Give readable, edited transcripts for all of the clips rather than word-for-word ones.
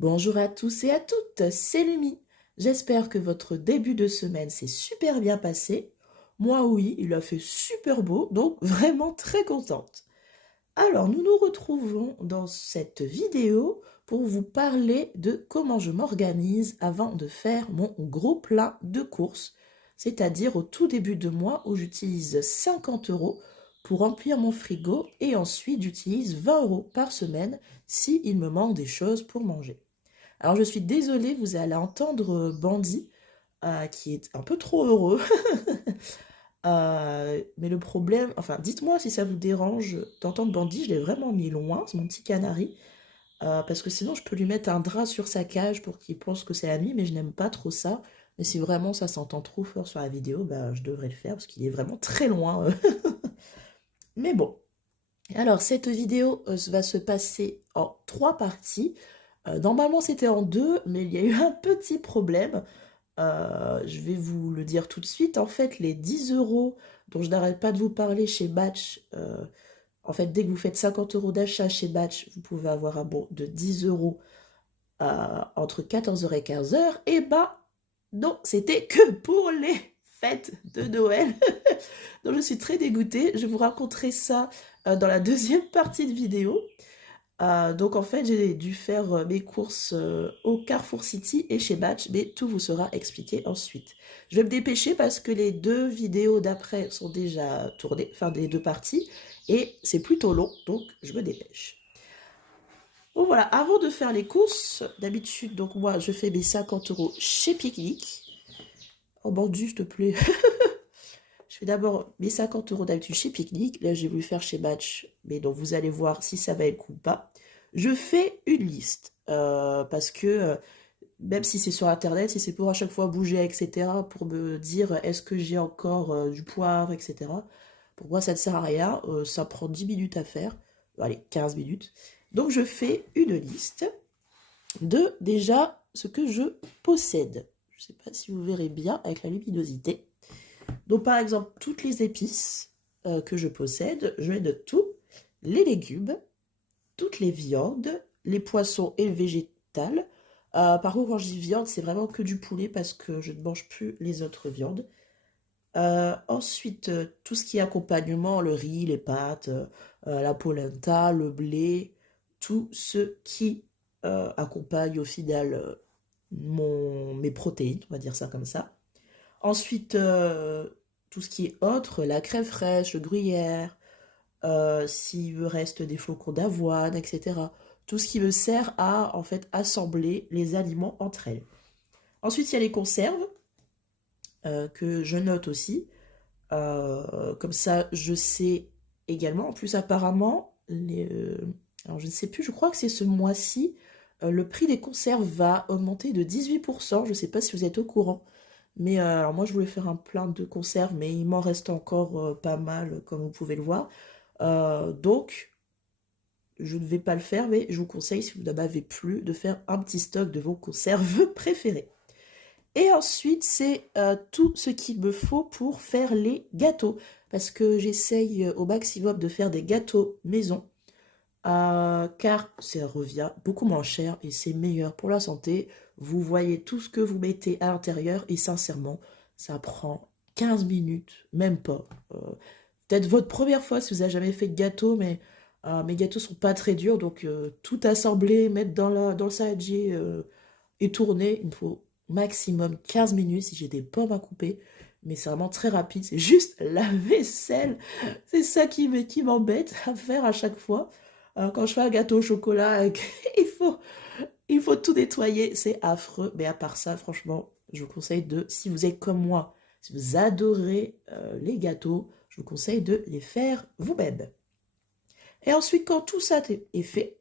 Bonjour à tous et à toutes, c'est Lumi. J'espère que votre début de semaine s'est super bien passé. Moi oui, il a fait super beau, donc vraiment très contente. Alors nous nous retrouvons dans cette vidéo pour vous parler de comment je m'organise avant de faire mon gros plein de courses, c'est-à-dire au tout début de mois où j'utilise 50 euros pour remplir mon frigo et ensuite j'utilise 20 euros par semaine si il me manque des choses pour manger. Alors je suis désolée, vous allez entendre Bandit, qui est un peu trop heureux. Mais le problème, enfin dites-moi si ça vous dérange d'entendre Bandit, je l'ai vraiment mis loin, c'est mon petit canari, parce que sinon je peux lui mettre un drap sur sa cage pour qu'il pense que c'est la nuit, mais je n'aime pas trop ça. Mais si vraiment ça s'entend trop fort sur la vidéo, bah, je devrais le faire parce qu'il est vraiment très loin. Mais bon, alors cette vidéo va se passer en 3 parties. Normalement c'était en 2, mais il y a eu un petit problème. Je vais vous le dire tout de suite. En fait, les 10 euros dont je n'arrête pas de vous parler chez Batch, en fait, dès que vous faites 50 euros d'achat chez Batch, vous pouvez avoir un bon de 10 euros entre 14h et 15h. Et bah, non, c'était que pour les fêtes de Noël. Donc, je suis très dégoûtée. Je vais vous raconter ça dans la deuxième partie de vidéo. Donc en fait, j'ai dû faire mes courses au Carrefour City et chez Batch, mais tout vous sera expliqué ensuite. Je vais me dépêcher parce que les 2 vidéos d'après sont déjà tournées, enfin les 2 parties, et c'est plutôt long, donc je me dépêche. Bon voilà, avant de faire les courses, d'habitude, donc moi je fais mes 50 euros chez Picnic. Oh Bandu, s'il te plaît. Je fais d'abord mes 50 euros d'habitude chez Picnic. Là, j'ai voulu faire chez Match, mais donc vous allez voir si ça va être ou pas. Je fais une liste parce que même si c'est sur Internet, si c'est pour à chaque fois bouger, etc., pour me dire est-ce que j'ai encore du poivre, etc., pour moi, ça ne sert à rien. Ça prend 10 minutes à faire. Allez, 15 minutes. Donc, je fais une liste de déjà ce que je possède. Je ne sais pas si vous verrez bien avec la luminosité. Donc par exemple, toutes les épices que je possède, je vais de tout, les légumes, toutes les viandes, les poissons et le végétal. Par contre, quand je dis viande, c'est vraiment que du poulet parce que je ne mange plus les autres viandes. Ensuite, tout ce qui est accompagnement, le riz, les pâtes, la polenta, le blé, tout ce qui accompagne au final mes protéines, on va dire ça comme ça. Ensuite, tout ce qui est autre, la crème fraîche, le gruyère, s'il me reste des flocons d'avoine, etc. Tout ce qui me sert à, en fait, assembler les aliments entre elles. Ensuite, il y a les conserves, que je note aussi. Comme ça, je sais également. En plus, apparemment, alors je ne sais plus, je crois que c'est ce mois-ci, le prix des conserves va augmenter de 18%. Je ne sais pas si vous êtes au courant. Mais alors moi, je voulais faire un plein de conserves, mais il m'en reste encore pas mal, comme vous pouvez le voir. Donc, je ne vais pas le faire, mais je vous conseille, si vous n'en avez plus, de faire un petit stock de vos conserves préférées. Et ensuite, c'est tout ce qu'il me faut pour faire les gâteaux. Parce que j'essaye au maximum de faire des gâteaux maison. Car ça revient beaucoup moins cher et c'est meilleur pour la santé. Vous voyez tout ce que vous mettez à l'intérieur et sincèrement, ça prend 15 minutes, même pas. Peut-être votre première fois si vous n'avez jamais fait de gâteau, mais mes gâteaux sont pas très durs, donc tout assembler, mettre dans le saladier et tourner, il me faut maximum 15 minutes si j'ai des pommes à couper. Mais c'est vraiment très rapide, c'est juste la vaisselle. C'est ça qui m'embête à faire à chaque fois. Quand je fais un gâteau au chocolat, il faut, il faut tout nettoyer, c'est affreux. Mais à part ça, franchement, je vous conseille de, si vous êtes comme moi, si vous adorez les gâteaux, je vous conseille de les faire vous-même. Et ensuite, quand tout ça est fait,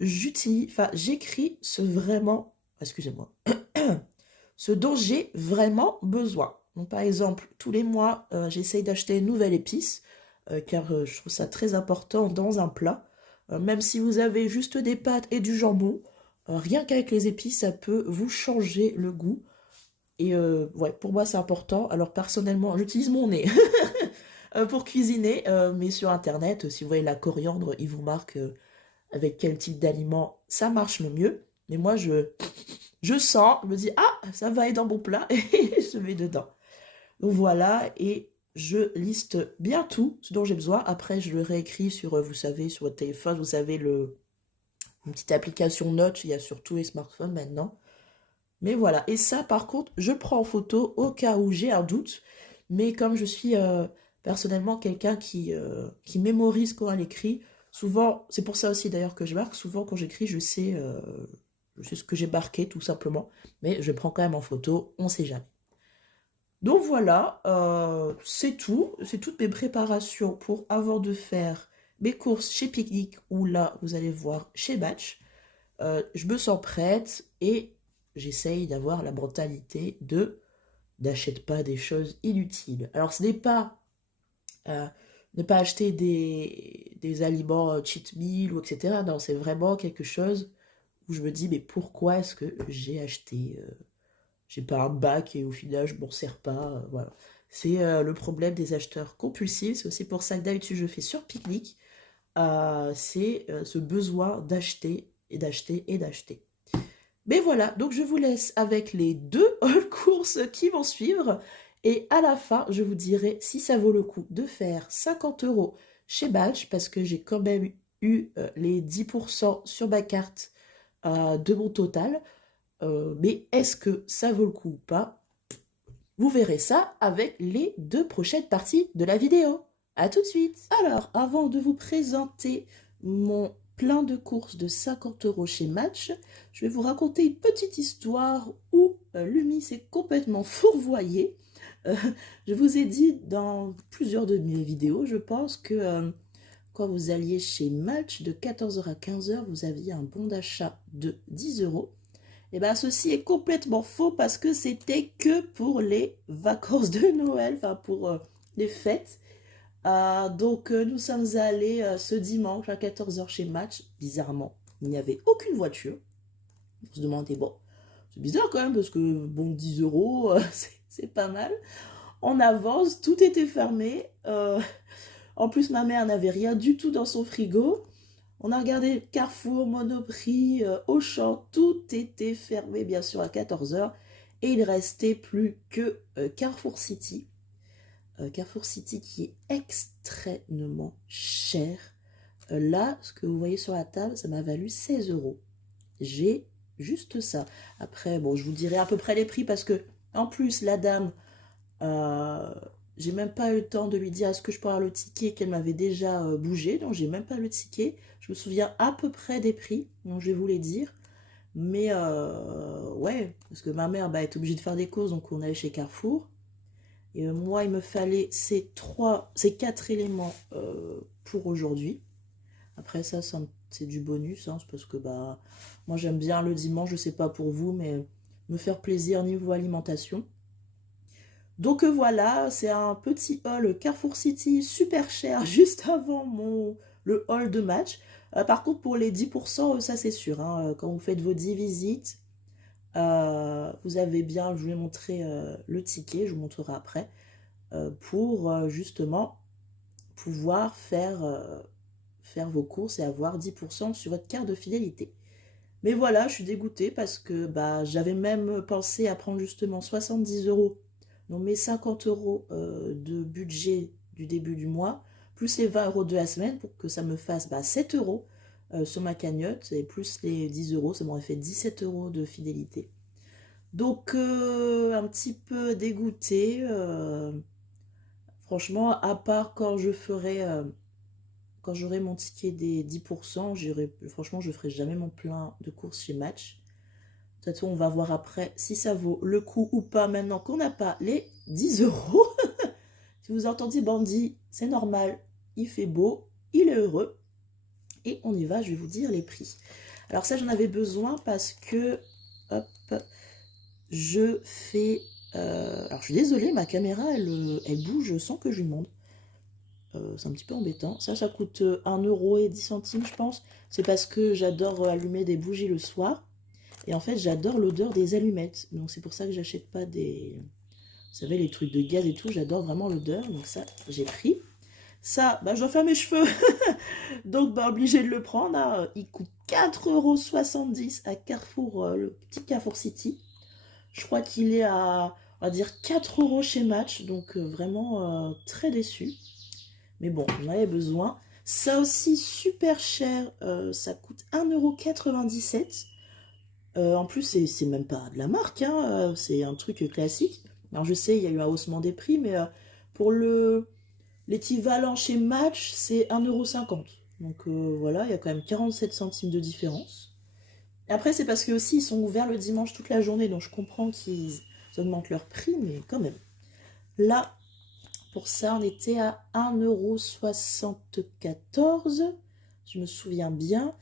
j'écris excusez-moi, ce dont j'ai vraiment besoin. Donc, par exemple, tous les mois, j'essaye d'acheter une nouvelle épice, car je trouve ça très important dans un plat. Même si vous avez juste des pâtes et du jambon, rien qu'avec les épices, ça peut vous changer le goût. Et ouais, pour moi, c'est important. Alors, personnellement, j'utilise mon nez pour cuisiner, mais sur Internet, si vous voyez la coriandre, il vous marque avec quel type d'aliment ça marche le mieux. Mais moi, je sens, je me dis, ah, ça va être dans mon plat, et je mets dedans. Donc voilà, et je liste bien tout ce dont j'ai besoin. Après, je le réécris sur, vous savez, sur votre téléphone, vous savez, une petite application Notes, il y a sur tous les smartphones maintenant. Mais voilà, et ça, par contre, je prends en photo au cas où j'ai un doute. Mais comme je suis personnellement quelqu'un qui mémorise quand elle écrit, souvent, c'est pour ça aussi d'ailleurs que je marque, souvent quand j'écris, je sais ce que j'ai marqué tout simplement. Mais je prends quand même en photo, on sait jamais. Donc voilà, c'est tout. C'est toutes mes préparations pour avant de faire mes courses chez Picnic ou là, vous allez voir, chez Batch. Je me sens prête et j'essaye d'avoir la mentalité de n'achète pas des choses inutiles. Alors ce n'est pas ne pas acheter des aliments cheat meal ou etc. Non, c'est vraiment quelque chose où je me dis mais pourquoi est-ce que j'ai acheté j'ai pas un bac et au final je m'en sers pas. Voilà. C'est le problème des acheteurs compulsifs. C'est aussi pour ça que d'habitude je fais sur Picnic. C'est ce besoin d'acheter et d'acheter et d'acheter. Mais voilà, donc je vous laisse avec les deux courses qui vont suivre. Et à la fin, je vous dirai si ça vaut le coup de faire 50 € chez Batch, parce que j'ai quand même eu les 10% sur ma carte de mon total. Mais est-ce que ça vaut le coup ou pas? Vous verrez ça avec les deux prochaines parties de la vidéo. A tout de suite. Alors, avant de vous présenter mon plein de courses de 50 € chez Match, je vais vous raconter une petite histoire où Lumi s'est complètement fourvoyé. Euh, je vous ai dit dans plusieurs de mes vidéos, je pense que quand vous alliez chez Match de 14h à 15h, vous aviez un bon d'achat de 10 €. Et bien, ceci est complètement faux parce que c'était que pour les vacances de Noël, enfin pour les fêtes. Donc, nous sommes allés ce dimanche à 14h chez Match. Bizarrement, il n'y avait aucune voiture. On se demandait, bon, c'est bizarre quand même parce que, bon, 10 €, c'est pas mal. On avance, tout était fermé. En plus, ma mère n'avait rien du tout dans son frigo. On a regardé Carrefour, Monoprix, Auchan, tout était fermé bien sûr à 14h et il restait plus que Carrefour City. Carrefour City qui est extrêmement cher. Là, ce que vous voyez sur la table, ça m'a valu 16 €. J'ai juste ça. Après, bon, je vous dirai à peu près les prix parce que, en plus, la dame, j'ai même pas eu le temps de lui dire est-ce que je peux avoir le ticket qu'elle m'avait déjà bougé. Donc, j'ai même pas le ticket. Je me souviens à peu près des prix, donc je vais vous les dire. Mais ouais, parce que ma mère est obligée de faire des courses, donc on allait chez Carrefour. Et moi, il me fallait ces 4 éléments pour aujourd'hui. Après ça c'est du bonus, hein, parce que moi j'aime bien le dimanche, je sais pas pour vous, mais me faire plaisir niveau alimentation. Donc voilà, c'est un petit hall Carrefour City super cher juste avant le hall de Match. Par contre, pour les 10%, ça c'est sûr, hein, quand vous faites vos 10 visites, vous avez bien, je vous vais montrer le ticket, je vous montrerai après, pour justement pouvoir faire vos courses et avoir 10% sur votre carte de fidélité. Mais voilà, je suis dégoûtée parce que j'avais même pensé à prendre justement 70 €, donc mes 50 € de budget du début du mois, plus les 20 € de la semaine pour que ça me fasse 7 € sur ma cagnotte, et plus les 10 €, ça m'aurait fait 17 € de fidélité. Donc un petit peu dégoûtée, franchement, à part quand je ferai... quand j'aurai mon ticket des 10%, franchement, je ne ferai jamais mon plein de courses chez Match. De toute façon, on va voir après si ça vaut le coup ou pas maintenant qu'on n'a pas les 10 €. Si vous entendez Bandit, c'est normal. Il fait beau, il est heureux. Et on y va, je vais vous dire les prix. Alors ça, j'en avais besoin parce que, hop, je fais... alors, je suis désolée, ma caméra, elle bouge sans que je lui montre. C'est un petit peu embêtant. Ça coûte 1,10 €, je pense. C'est parce que j'adore allumer des bougies le soir. Et en fait, j'adore l'odeur des allumettes. Donc, c'est pour ça que j'achète pas des... Vous savez, les trucs de gaz et tout. J'adore vraiment l'odeur. Donc, ça, j'ai pris. Ça, je dois faire mes cheveux. Donc, obligé de le prendre. Hein. Il coûte 4,70 € à Carrefour, le petit Carrefour City. Je crois qu'il est à, on va dire, 4 € chez Match, donc vraiment très déçu. Mais bon, j'en avais besoin. Ça aussi, super cher, ça coûte 1,97 €. En plus, c'est même pas de la marque, hein, c'est un truc classique. Alors je sais, il y a eu un haussement des prix, mais pour l'équivalent chez Match, c'est 1,50 €. Donc voilà, il y a quand même 47 centimes de différence. Après, c'est parce que aussi ils sont ouverts le dimanche toute la journée, donc je comprends qu'ils augmentent leur prix, mais quand même. Là, pour ça, on était à 1,74 €, je me souviens bien.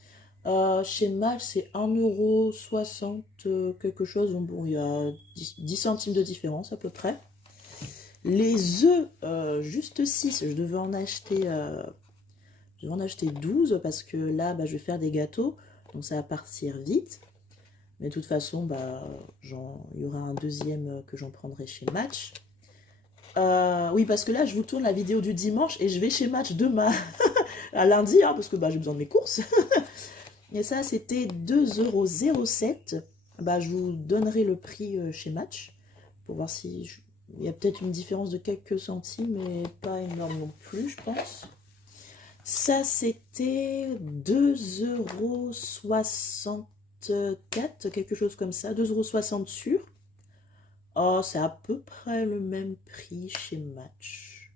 Chez Match, c'est 1,60 € quelque chose. Donc bon, il y a 10 centimes de différence à peu près. Les œufs, juste 6, je devais en acheter 12 parce que là, bah, je vais faire des gâteaux, donc ça va partir vite. Mais de toute façon, bah, il y aura un deuxième que j'en prendrai chez Match. Oui, parce que là, je vous tourne la vidéo du dimanche et je vais chez Match demain, à lundi, hein, parce que bah, j'ai besoin de mes courses. Et ça, c'était 2,07 €. Bah, je vous donnerai le prix chez Match pour voir si il y a peut-être une différence de quelques centimes, mais pas énorme non plus, je pense. Ça, c'était 2,64 €, quelque chose comme ça, 2,60 € sûr. Oh, c'est à peu près le même prix chez Match.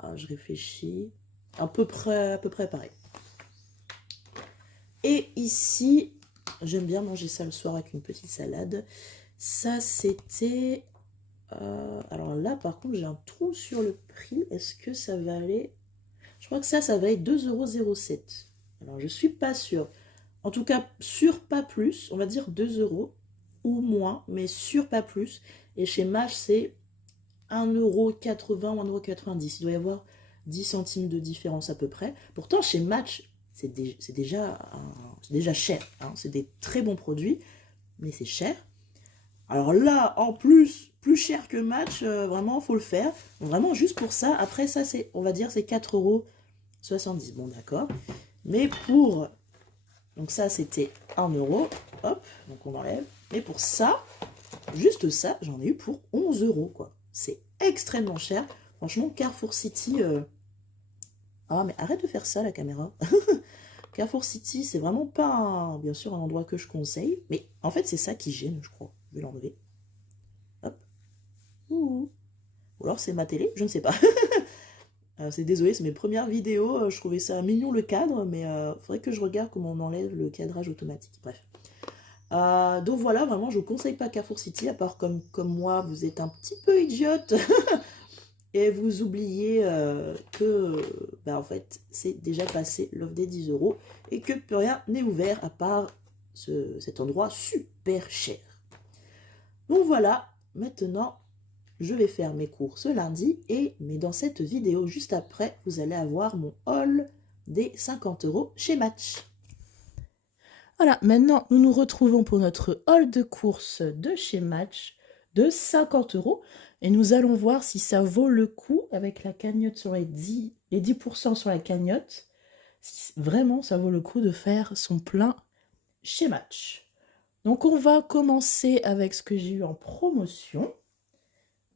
Ah, je réfléchis. À peu près pareil. Et ici, j'aime bien manger ça le soir avec une petite salade. Ça, c'était... alors là, par contre, j'ai un trou sur le prix. Est-ce que ça va aller... Je crois que ça va être 2,07 €. Alors, je suis pas sûre. En tout cas, sûr pas plus. On va dire 2 € ou moins, mais sûr pas plus. Et chez Match, c'est 1,80 € ou 1,90 €. Il doit y avoir 10 centimes de différence à peu près. Pourtant, chez Match, c'est déjà cher, hein. C'est des très bons produits, mais c'est cher. Alors là, en plus cher que Match, vraiment, faut le faire. Donc, vraiment, juste pour ça. Après, ça, on va dire, c'est 4,70 €. Bon, d'accord. Mais pour... Donc ça, c'était 1 €. Hop, donc on enlève. Mais pour ça, juste ça, j'en ai eu pour 11 €, quoi. C'est extrêmement cher. Franchement, Carrefour City... Ah, mais arrête de faire ça, la caméra. Carrefour City, c'est vraiment pas, bien sûr, un endroit que je conseille. Mais en fait, c'est ça qui gêne, je crois. Je vais l'enlever. Hop. Ouh. Ou alors c'est ma télé, je ne sais pas. C'est désolé, c'est mes premières vidéos. Je trouvais ça mignon le cadre, mais il faudrait que je regarde comment on enlève le cadrage automatique. Bref. Donc voilà, vraiment, je ne vous conseille pas Carrefour City, à part comme moi, vous êtes un petit peu idiote. Et vous oubliez que, bah, en fait, c'est déjà passé l'offre des 10 € et que plus rien n'est ouvert à part cet endroit super cher. Donc voilà, maintenant, je vais faire mes courses lundi, mais dans cette vidéo, juste après, vous allez avoir mon haul des 50 € chez Match. Voilà, maintenant, nous nous retrouvons pour notre haul de courses de chez Match de 50 € et nous allons voir si ça vaut le coup avec la cagnotte sur les 10% sur la cagnotte, si vraiment ça vaut le coup de faire son plein chez Match. Donc on va commencer avec ce que j'ai eu en promotion.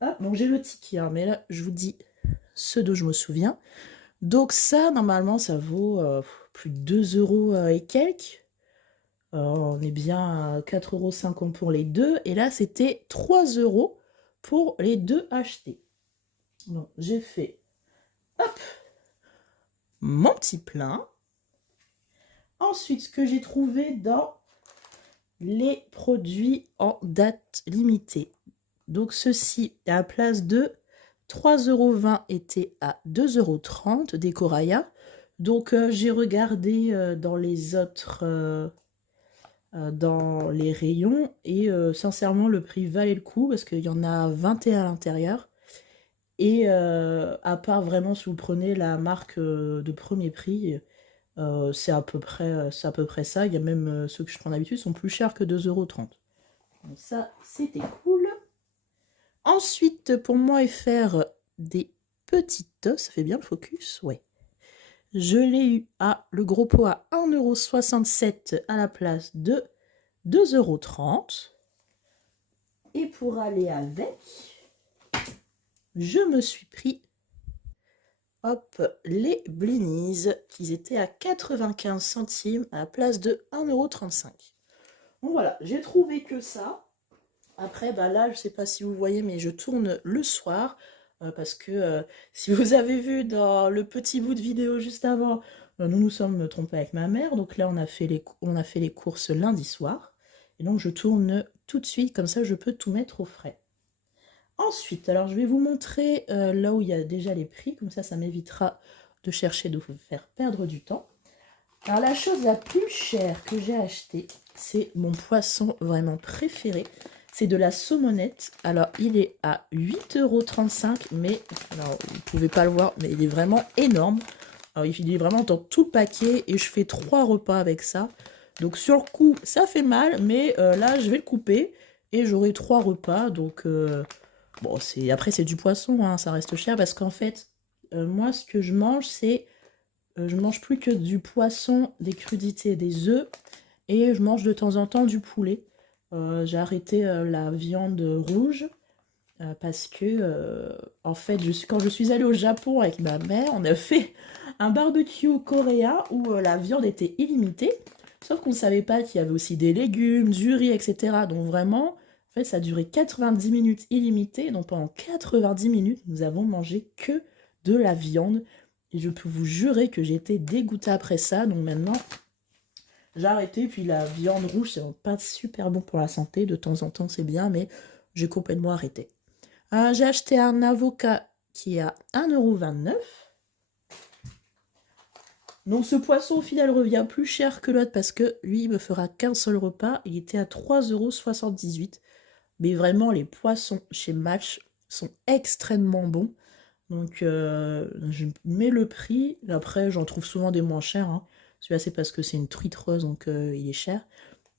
Ah, donc j'ai le ticket, hein, mais là je vous dis ce dont je me souviens. Donc ça, normalement, ça vaut plus de 2 € et quelques. On est bien à 4,50 € pour les deux. Et là, c'était 3 € pour les deux achetés. Donc, j'ai fait hop, mon petit plein. Ensuite, ce que j'ai trouvé dans les produits en date limitée. Donc, ceci, à la place de 3,20 € était à 2,30 € des Coraya. Donc, j'ai regardé dans les autres... dans les rayons et sincèrement le prix valait le coup parce qu'il y en a 21 à l'intérieur et à part vraiment si vous prenez la marque de premier prix, c'est à peu près ça. Il y a même ceux que je prends d'habitude sont plus chers que 2,30 €. Donc ça, c'était cool. Ensuite, pour moi et faire des petites, ça fait bien le focus, ouais, Je l'ai eu à le gros pot à 1,67 € à la place de 2,30 €. Et pour aller avec, je me suis pris hop, les blinis, qui étaient à 95 centimes à la place de 1,35 €. Donc voilà, j'ai trouvé que ça. Après, bah là, je sais pas si vous voyez, mais je tourne le soir. Parce que si vous avez vu dans le petit bout de vidéo juste avant, nous nous sommes trompés avec ma mère. Donc là, on a fait les courses lundi soir. Et donc, je tourne tout de suite, comme ça, je peux tout mettre au frais. Ensuite, alors je vais vous montrer là où il y a déjà les prix. Comme ça m'évitera de chercher de vous faire perdre du temps. Alors, la chose la plus chère que j'ai achetée, c'est mon poisson vraiment préféré. C'est de la saumonette. Alors, il est à 8,35 €, mais alors, vous ne pouvez pas le voir, mais il est vraiment énorme. Alors, il est vraiment dans tout le paquet et je fais 3 repas avec ça. Donc, sur le coup, ça fait mal, mais là, je vais le couper et j'aurai 3 repas. Donc, bon, après, c'est du poisson, hein, ça reste cher parce qu'en fait, moi, ce que je mange, c'est... je mange plus que du poisson, des crudités, des œufs et je mange de temps en temps du poulet. J'ai arrêté la viande rouge parce que, en fait, quand je suis allée au Japon avec ma mère, on a fait un barbecue coréen où la viande était illimitée. Sauf qu'on ne savait pas qu'il y avait aussi des légumes, du riz, etc. Donc vraiment, en fait, ça a duré 90 minutes illimitées. Donc pendant 90 minutes, nous avons mangé que de la viande. Et je peux vous jurer que j'ai été dégoûtée après ça. Donc maintenant, j'ai arrêté. Puis la viande rouge, c'est pas super bon pour la santé. De temps en temps, c'est bien, mais j'ai complètement arrêté. J'ai acheté un avocat qui est à 1,29 €. Donc ce poisson, au final, revient plus cher que l'autre parce que lui, il me fera qu'un seul repas. Il était à 3,78 €. Mais vraiment, les poissons chez Match sont extrêmement bons. Donc, je mets le prix. Après, j'en trouve souvent des moins chers, hein. Celui-là, c'est parce que c'est une truite rose, donc il est cher.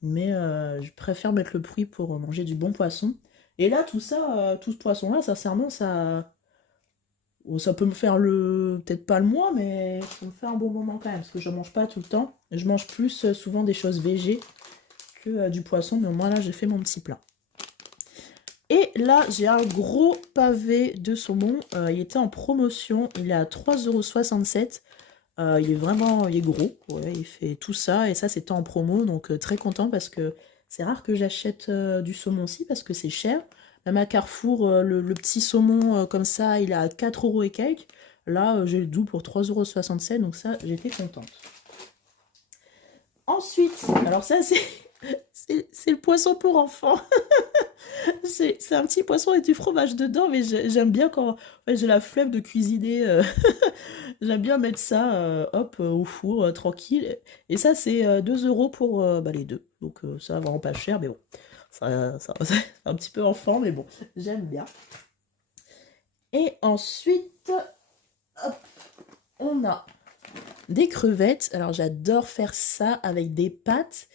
Mais je préfère mettre le prix pour manger du bon poisson. Et là, tout ça, tout ce poisson-là, sincèrement, ça peut me faire peut-être pas le mois, mais ça me fait un bon moment quand même. Parce que je mange pas tout le temps. Je mange plus souvent des choses végé que du poisson. Mais au moins, là, j'ai fait mon petit plat. Et là, j'ai un gros pavé de saumon. Il était en promotion. Il est à 3,67 €. Il est gros. Ouais, il fait tout ça. Et ça, c'était en promo. Donc, très content parce que c'est rare que j'achète du saumon aussi parce que c'est cher. Même à Carrefour, le petit saumon comme ça, il est à 4 € et quelques. Là, j'ai le double pour 3,67 €. Donc ça, j'étais contente. Ensuite, alors ça, c'est le poisson pour enfants. C'est un petit poisson et du fromage dedans, mais j'aime bien quand j'ai la flemme de cuisiner. J'aime bien mettre ça hop, au four, tranquille. Et ça, c'est 2 € pour les deux. Donc ça, vraiment pas cher, mais bon. C'est un petit peu enfant, mais bon, j'aime bien. Et ensuite, hop, on a des crevettes. Alors, j'adore faire ça avec des pâtes.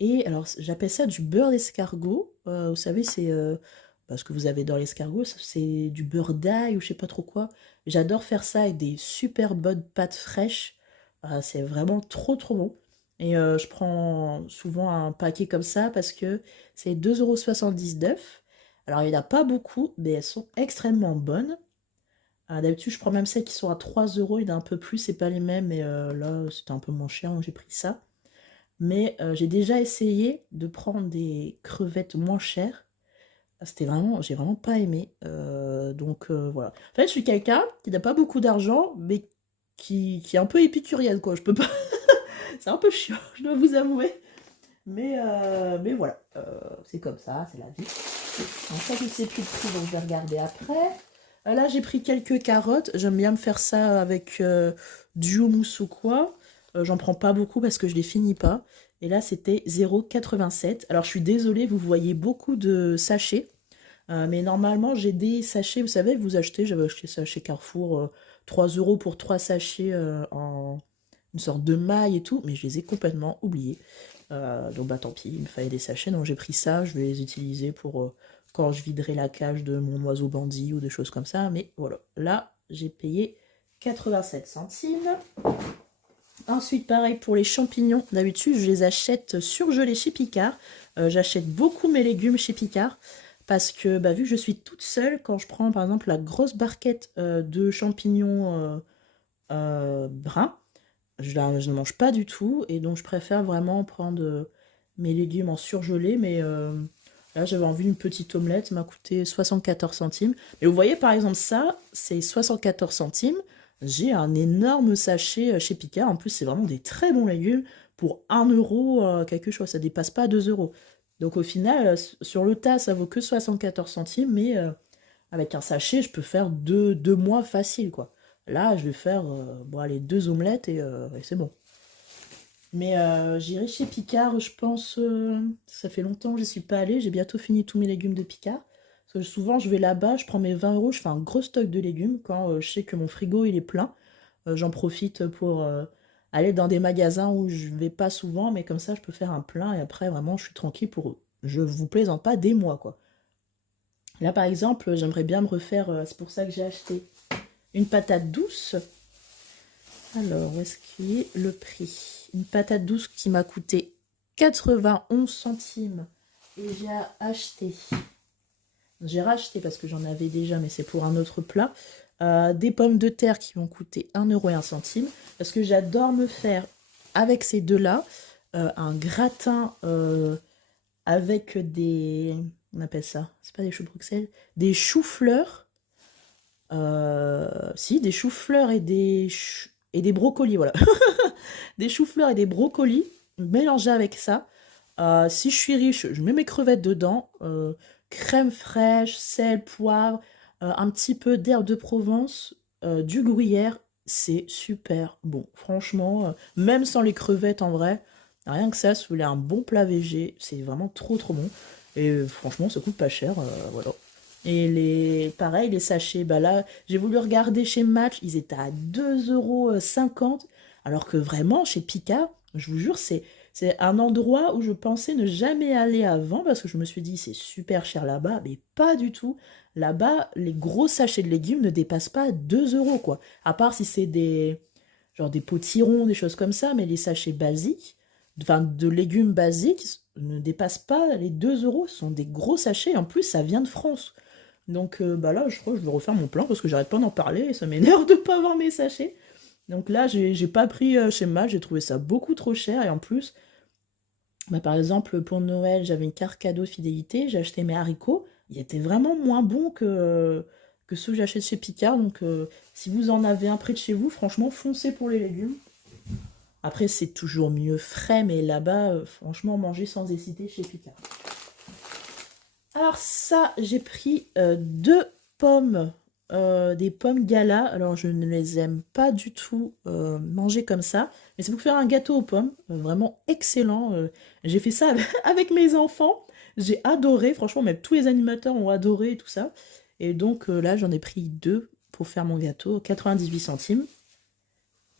Et alors, j'appelle ça du beurre d'escargot. Vous savez, c'est ce que vous avez dans l'escargot, c'est du beurre d'ail ou je sais pas trop quoi. J'adore faire ça avec des super bonnes pâtes fraîches. C'est vraiment trop trop bon. Et je prends souvent un paquet comme ça parce que c'est 2,79 €. Alors, il n'y en a pas beaucoup, mais elles sont extrêmement bonnes. D'habitude, je prends même celles qui sont à 3 €. Il y en a un peu plus, c'est pas les mêmes. Mais là, c'était un peu moins cher, donc j'ai pris ça. Mais j'ai déjà essayé de prendre des crevettes moins chères. J'ai vraiment pas aimé. Donc voilà. En fait, je suis quelqu'un qui n'a pas beaucoup d'argent, mais qui est un peu épicurienne, quoi. Je peux pas. C'est un peu chiant, je dois vous avouer. Mais voilà. C'est comme ça, c'est la vie. En fait, je sais plus le prix, donc je vais regarder après. Là, j'ai pris quelques carottes. J'aime bien me faire ça avec du houmous ou quoi. J'en prends pas beaucoup parce que je les finis pas. Et là, c'était 0,87 €. Alors, je suis désolée, vous voyez beaucoup de sachets. Mais normalement, j'ai des sachets, vous savez, j'avais acheté ça chez Carrefour, 3 € pour 3 sachets en une sorte de maille et tout, mais je les ai complètement oubliés. Donc bah tant pis, il me fallait des sachets, donc j'ai pris ça, je vais les utiliser pour quand je viderai la cage de mon oiseau bandit ou des choses comme ça, mais voilà. Là, j'ai payé 87 centimes. Ensuite, pareil pour les champignons. D'habitude, je les achète surgelés chez Picard. J'achète beaucoup mes légumes chez Picard. Parce que, bah, vu que je suis toute seule, quand je prends par exemple la grosse barquette de champignons bruns, je ne mange pas du tout. Et donc, je préfère vraiment prendre mes légumes en surgelé. Mais là, j'avais envie d'une petite omelette. Ça m'a coûté 74 centimes. Mais vous voyez, par exemple, ça, c'est 74 centimes. J'ai un énorme sachet chez Picard. En plus, c'est vraiment des très bons légumes pour 1 euro quelque chose. Ça dépasse pas 2 euros. Donc au final, sur le tas, ça vaut que 74 centimes, mais avec un sachet, je peux faire deux mois facile, quoi. Là, je vais faire bon, allez, 2 omelettes et c'est bon. Mais j'irai chez Picard, je pense. Ça fait longtemps que je n'y suis pas allée. J'ai bientôt fini tous mes légumes de Picard. Parce que souvent, je vais là-bas, je prends mes 20 euros, je fais un gros stock de légumes. Quand je sais que mon frigo il est plein, j'en profite pour aller dans des magasins où je vais pas souvent, mais comme ça, je peux faire un plein et après, vraiment, je suis tranquille pour. Je vous plaisante pas des mois, quoi. Là, par exemple, j'aimerais bien me refaire. C'est pour ça que j'ai acheté une patate douce. Alors, où est-ce qu'il est le prix? Une patate douce qui m'a coûté 91 centimes. Et j'ai racheté parce que j'en avais déjà, mais c'est pour un autre plat. Des pommes de terre qui m'ont coûté 1 € et 1 centime. Parce que j'adore me faire, avec ces deux-là, un gratin avec des... On appelle ça, c'est pas des choux de Bruxelles, des choux-fleurs. Si, des choux-fleurs et des brocolis, voilà. Des choux-fleurs et des brocolis mélangés avec ça. Si je suis riche, je mets mes crevettes dedans. Crème fraîche, sel, poivre, un petit peu d'herbe de Provence, du gruyère. C'est super bon. Franchement, même sans les crevettes en vrai, rien que ça, si vous voulez un bon plat végé, c'est vraiment trop trop bon. Et franchement, ça coûte pas cher. Voilà. Et pareil, les sachets, bah là, j'ai voulu regarder chez Match, ils étaient à 2,50 €, alors que vraiment, chez Picard, je vous jure, c'est un endroit où je pensais ne jamais aller avant, parce que je me suis dit, c'est super cher là-bas, mais pas du tout. Là-bas, les gros sachets de légumes ne dépassent pas 2 euros, quoi. À part si c'est genre des potirons, des choses comme ça, mais les sachets basiques, enfin, de légumes basiques, ne dépassent pas les 2 euros. Ce sont des gros sachets, en plus, ça vient de France. Donc bah là, je crois que je vais refaire mon plan parce que j'arrête pas d'en parler et ça m'énerve de pas avoir mes sachets. Donc là, j'ai pas pris chez Match, j'ai trouvé ça beaucoup trop cher et en plus, bah, par exemple, pour Noël, j'avais une carte cadeau fidélité, j'ai acheté mes haricots, ils étaient vraiment moins bons que ceux que j'achète chez Picard. Donc si vous en avez un près de chez vous, franchement, foncez pour les légumes. Après, c'est toujours mieux frais, mais là-bas, franchement, manger sans hésiter chez Picard. Alors ça, j'ai pris 2 pommes, des pommes gala. Alors je ne les aime pas du tout manger comme ça, mais c'est pour faire un gâteau aux pommes, vraiment excellent. J'ai fait ça avec mes enfants, j'ai adoré, franchement, même tous les animateurs ont adoré et tout ça. Et donc là, j'en ai pris 2 pour faire mon gâteau, 98 centimes.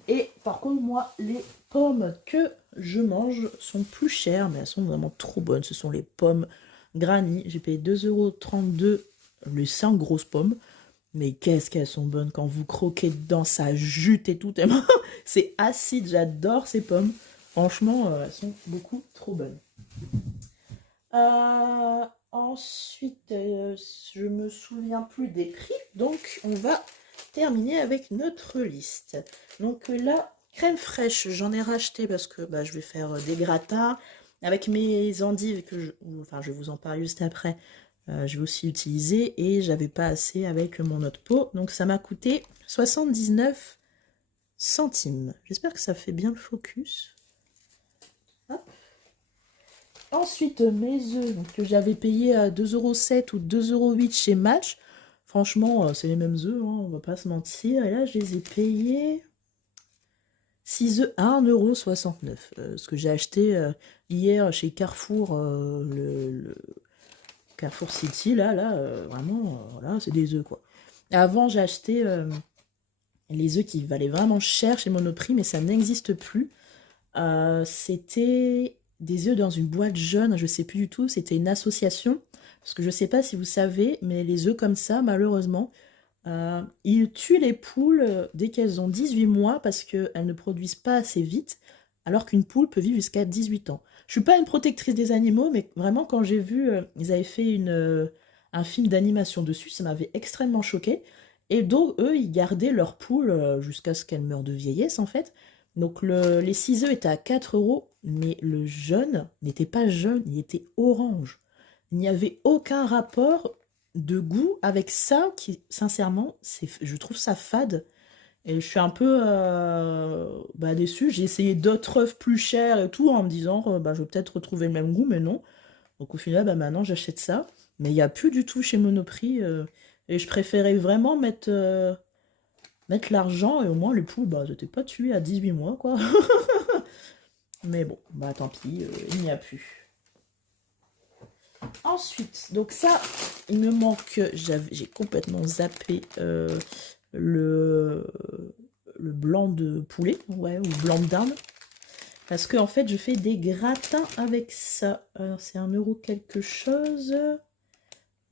Et par contre, moi, les pommes que je mange sont plus chères, mais elles sont vraiment trop bonnes. Ce sont les pommes Granny. J'ai payé 2,32 € les 5 grosses pommes. Mais qu'est-ce qu'elles sont bonnes quand vous croquez dedans, ça jute et tout. Tellement c'est acide, j'adore ces pommes. Franchement, elles sont beaucoup trop bonnes. Ensuite, je me souviens plus des prix, donc on va terminer avec notre liste. Donc là, crème fraîche, j'en ai racheté parce que bah, je vais faire des gratins avec mes endives enfin je vais vous en parler juste après. Je vais aussi utiliser et j'avais pas assez avec mon autre pot, donc ça m'a coûté 79 centimes. J'espère que ça fait bien le focus. Hop. Ensuite, mes œufs que j'avais payé à 2,07 € ou 2,08 € chez Match. Franchement, c'est les mêmes œufs, hein, on va pas se mentir. Et là, je les ai payés 6 œufs à 1,69 €. Ce que j'ai acheté hier chez Carrefour, le Carrefour City, là, vraiment, voilà, c'est des œufs, quoi. Avant, j'ai acheté les œufs qui valaient vraiment cher chez Monoprix, mais ça n'existe plus. C'était des œufs dans une boîte jaune, je sais plus du tout, c'était une association, parce que je sais pas si vous savez, mais les œufs comme ça, malheureusement, Ils tuent les poules dès qu'elles ont 18 mois parce qu'elles ne produisent pas assez vite, alors qu'une poule peut vivre jusqu'à 18 ans. Je suis pas une protectrice des animaux, mais vraiment quand j'ai vu, ils avaient fait un film d'animation dessus, ça m'avait extrêmement choqué. Et donc eux, ils gardaient leurs poules jusqu'à ce qu'elles meurent de vieillesse en fait. Donc les 6 œufs étaient à 4 euros, mais le jaune n'était pas jaune, il était orange. Il n'y avait aucun rapport de goût avec ça qui, sincèrement, je trouve ça fade. Et je suis un peu déçue. J'ai essayé d'autres œufs plus chers et tout en me disant je vais peut-être retrouver le même goût, mais non. Donc au final, maintenant j'achète ça. Mais il n'y a plus du tout chez Monoprix. Et je préférais vraiment mettre l'argent et au moins les poules, j'étais pas tué à 18 mois, quoi. Mais bon, tant pis, il n'y a plus. Ensuite, donc ça, il me manque, j'ai complètement zappé le, le blanc de poulet, ouais, ou blanc de dinde. Parce que en fait, je fais des gratins avec ça. Alors, c'est 1 € quelque chose.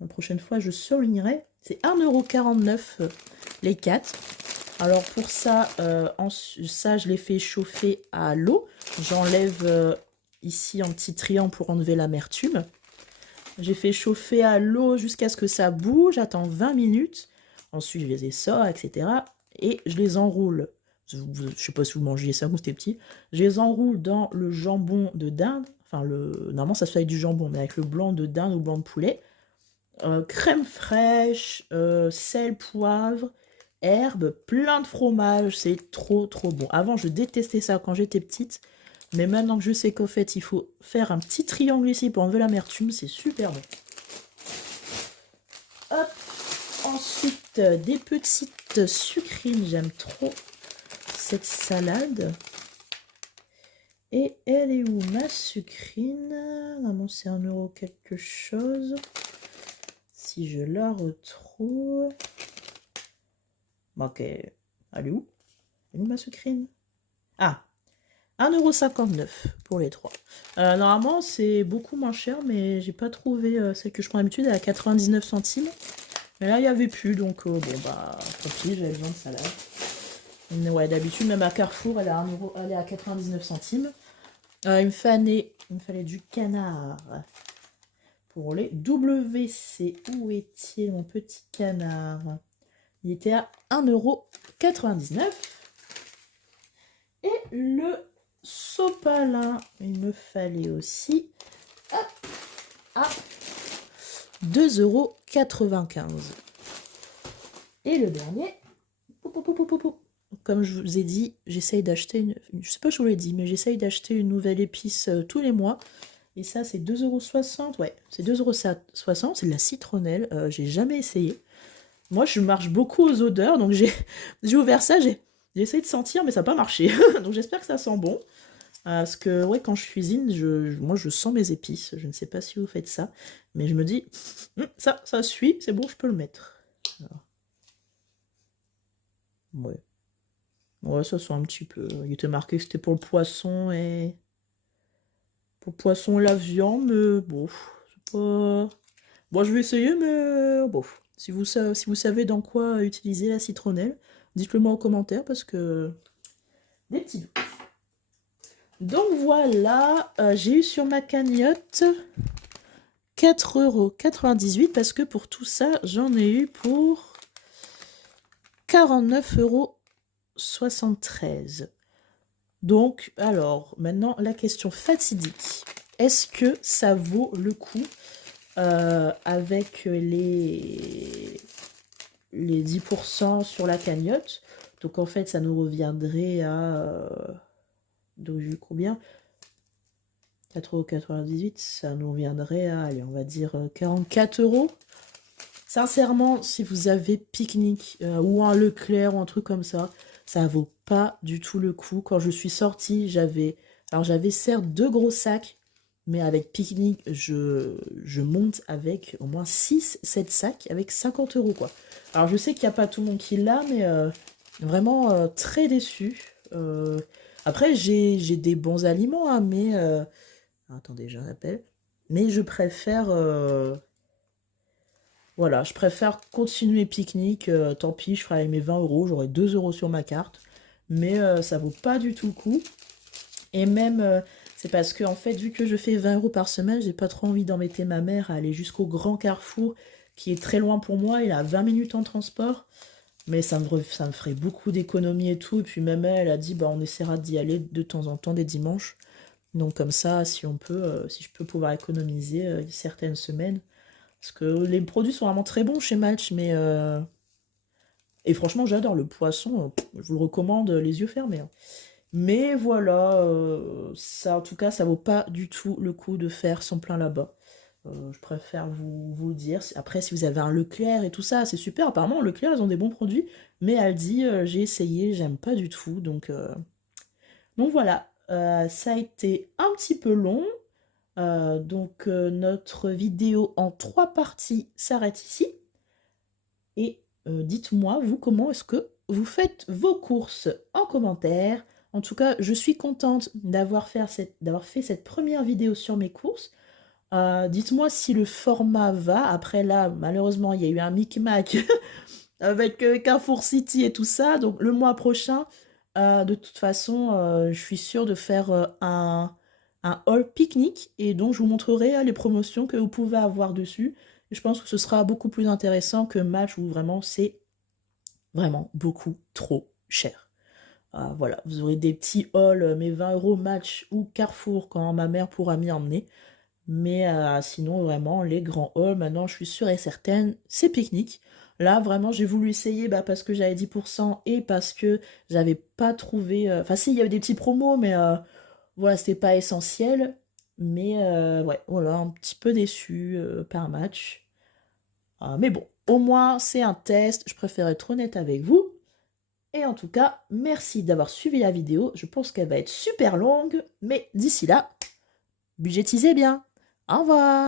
La prochaine fois, je surlignerai. C'est 1,49 € les 4. Alors pour ça, ça, je l'ai fait chauffer à l'eau. J'enlève ici un petit triangle pour enlever l'amertume. J'ai fait chauffer à l'eau jusqu'à ce que ça bouge. J'attends 20 minutes. Ensuite, je les essore, etc. Et je les enroule. Je ne sais pas si vous mangiez ça quand c'était petit. Je les enroule dans le jambon de dinde. Enfin, normalement, ça se fait avec du jambon, mais avec le blanc de dinde ou blanc de poulet. Crème fraîche, sel, poivre, herbes, plein de fromage. C'est trop, trop bon. Avant, je détestais ça quand j'étais petite. Mais maintenant que je sais qu'au fait, il faut faire un petit triangle ici pour enlever l'amertume, c'est super bon. Hop. Ensuite, des petites sucrines. J'aime trop cette salade. Et elle est où, ma sucrine? Normalement, c'est 1 € quelque chose. Si je la retrouve... Ok. Elle est où? Elle est où, ma sucrine? Ah, 1,59 € pour les 3. Normalement, c'est beaucoup moins cher, mais j'ai pas trouvé celle que je prends d'habitude, elle est à 99 centimes. Mais là, il n'y avait plus, donc tant pis, j'avais besoin de salade. Mais ouais, d'habitude, même à Carrefour, elle est à 1 €, elle est à 99 centimes. Il me fallait du canard pour les WC. Où est-il, mon petit canard? Il était à 1,99 €. Et le sopalin, il me fallait aussi à 2,95 €. Et le dernier, comme je vous ai dit, j'essaye d'acheter je sais pas si je vous l'ai dit, mais j'essaye d'acheter une nouvelle épice tous les mois. Et ça, c'est 2,60 €. Ouais, c'est 2,60 €. C'est de la citronnelle. J'ai jamais essayé. Moi, je marche beaucoup aux odeurs, donc j'ai ouvert ça, j'ai essayé de sentir, mais ça n'a pas marché. Donc j'espère que ça sent bon. Parce que ouais, quand je cuisine, moi je sens mes épices. Je ne sais pas si vous faites ça, mais je me dis, ça suit, c'est bon, je peux le mettre. Alors, ouais. Ouais, ça sent un petit peu. Il était marqué que c'était pour le poisson et la viande, mais bon, c'est pas. Bon, je vais essayer, mais bon. Si vous savez dans quoi utiliser la citronnelle, dites-le moi en commentaire parce que des petits doutes. Donc voilà, j'ai eu sur ma cagnotte 4,98 € parce que pour tout ça, j'en ai eu pour 49,73 €. Donc, alors, maintenant, la question fatidique. Est-ce que ça vaut le coup avec les 10% sur la cagnotte? Donc, en fait, ça nous reviendrait à... donc, j'ai eu combien? 4,98 €, ça nous reviendrait à, allez, on va dire 44 €. Sincèrement, si vous avez Picnic ou un Leclerc ou un truc comme ça vaut pas du tout le coup. Quand je suis sortie, j'avais certes 2 gros sacs, mais avec Picnic, je monte avec au moins 6-7 sacs avec 50 € quoi. Alors je sais qu'il n'y a pas tout le monde qui l'a, mais vraiment très déçu. Après, j'ai des bons aliments, hein, mais... attendez, j'ai un appel. Mais je préfère... Voilà, je préfère continuer pique-nique. Tant pis, je ferai avec mes 20 euros. J'aurai 2 euros sur ma carte. Mais ça vaut pas du tout le coup. Et même, c'est parce que, en fait, vu que je fais 20 euros par semaine, j'ai pas trop envie d'embêter ma mère à aller jusqu'au Grand Carrefour, qui est très loin pour moi. Il a 20 minutes en transport. Mais ça me ferait beaucoup d'économies et tout. Et puis même elle a dit, bah, on essaiera d'y aller de temps en temps des dimanches. Donc comme ça, si on peut, si je peux pouvoir économiser certaines semaines. Parce que les produits sont vraiment très bons chez Match, mais... et franchement, j'adore le poisson. Je vous le recommande les yeux fermés, hein. Mais voilà, ça en tout cas, ça vaut pas du tout le coup de faire son plein là-bas. Je préfère vous le dire. Après, si vous avez un Leclerc et tout ça, c'est super. Apparemment, Leclerc, ils ont des bons produits. Mais Aldi, j'ai essayé, j'aime pas du tout. Donc voilà, ça a été un petit peu long. Notre vidéo en 3 parties s'arrête ici. Et dites-moi, vous, comment est-ce que vous faites vos courses en commentaire. En tout cas, je suis contente d'avoir fait cette première vidéo sur mes courses. Dites-moi si le format va. Après là, malheureusement, il y a eu un micmac avec Carrefour City et tout ça. Donc le mois prochain, de toute façon, je suis sûre de faire un haul pique-nique. Et donc je vous montrerai les promotions que vous pouvez avoir dessus. Et je pense que ce sera beaucoup plus intéressant que Match où vraiment c'est vraiment beaucoup trop cher. Voilà, vous aurez des petits hauls, mes 20 euros Match ou Carrefour quand ma mère pourra m'y emmener. Mais sinon, vraiment, les grands halls, maintenant, je suis sûre et certaine, c'est pique-nique. Là, vraiment, j'ai voulu essayer parce que j'avais 10% et parce que j'avais pas trouvé... Enfin, si, il y avait des petits promos, mais voilà, c'était pas essentiel. Mais ouais, voilà, un petit peu déçu par match. Mais bon, au moins, c'est un test. Je préfère être honnête avec vous. Et en tout cas, merci d'avoir suivi la vidéo. Je pense qu'elle va être super longue. Mais d'ici là, budgétisez bien. Au revoir!